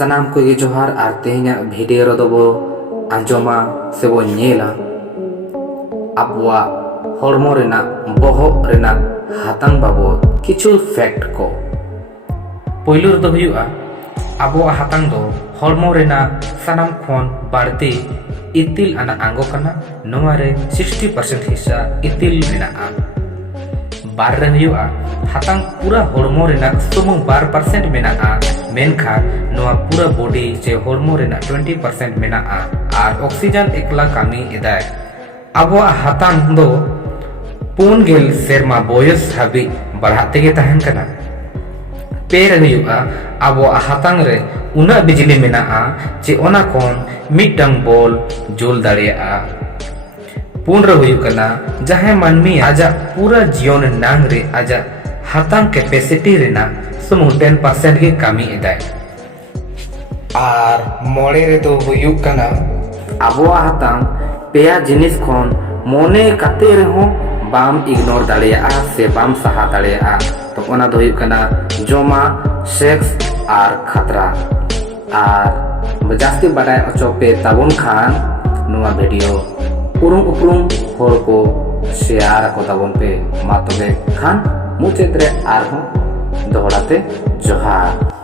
सानाम को ये जोहार और तेहना भिडियो रो बो आंजोमा से बो नेला अबवा हॉर्मो रेना बहब रेना हातांग बाबो किछु फैक्ट को पहिलो दो हुआ अबो हातांग दो हॉर्मो रेना सानाम खोन बाड़ती इतिल आना आंगो कना नोवारे 60% हिस्सा इतिल मेनाआ बार रे हुआ हातांग पूरा हॉर्मो रेना सुमुंग 12% मेनाआ मेनखा नोवा पूरा बॉडी जे हॉर्मो रेना 20% मेनाआ और ऑक्सीजन एकला कामी इदाय अबो हातांग दो पून गेल सेरमा बोयस हाबी बढ़ाते गे तहन कना पेर हुआ अबो हातांग रे उना बिजली मेनाआ जे ओना कोन मिटंग बॉल जोल दाड़ियाआ पून रे हुई कना जहां मानमी आजा पूरा जीवन नांग रे आजा हातांग कैपेसिटी रेना सुमुंग 10% गे कामी इदाय आर मोड़े रे तो हुई कना अबो हातांग पेया जिनिस खोन मोने काते रे हो बाम इग्नोर दाड़ियाआ से बाम सहा दाड़ियाआ तो ओना दो हुई कना जोमा सेक्स और खतरा और जास्ती बाडाय अचोपे ताबुन खान नुआ वीडियो उरुम उपरुम होर को शेयर को ताबुन पे मा तबे खान मुचेत रे आर हो दोहराते जोहार।